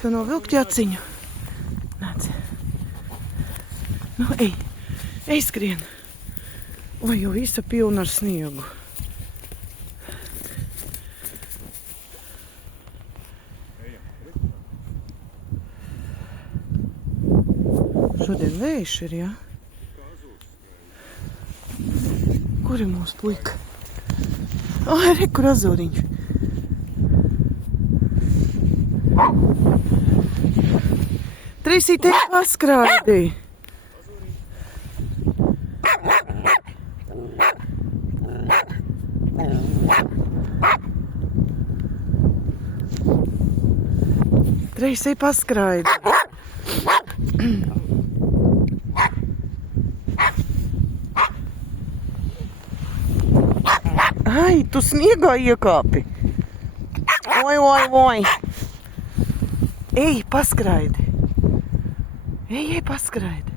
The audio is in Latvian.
Tev no vilkļaciņu. Nāc. Nu, ej. Ej skrien. Oi, jau visa pilna ar sniegu. Šodien vējš ir, jā? Kur ir mūsu puika? Ai, re, kur azoriņš. Trīsīte paskraidī. Trīsī paskraidī. Ai, tu sniegā iekāpi. Oi. Ej, paskraidi. Ej, paskraidi.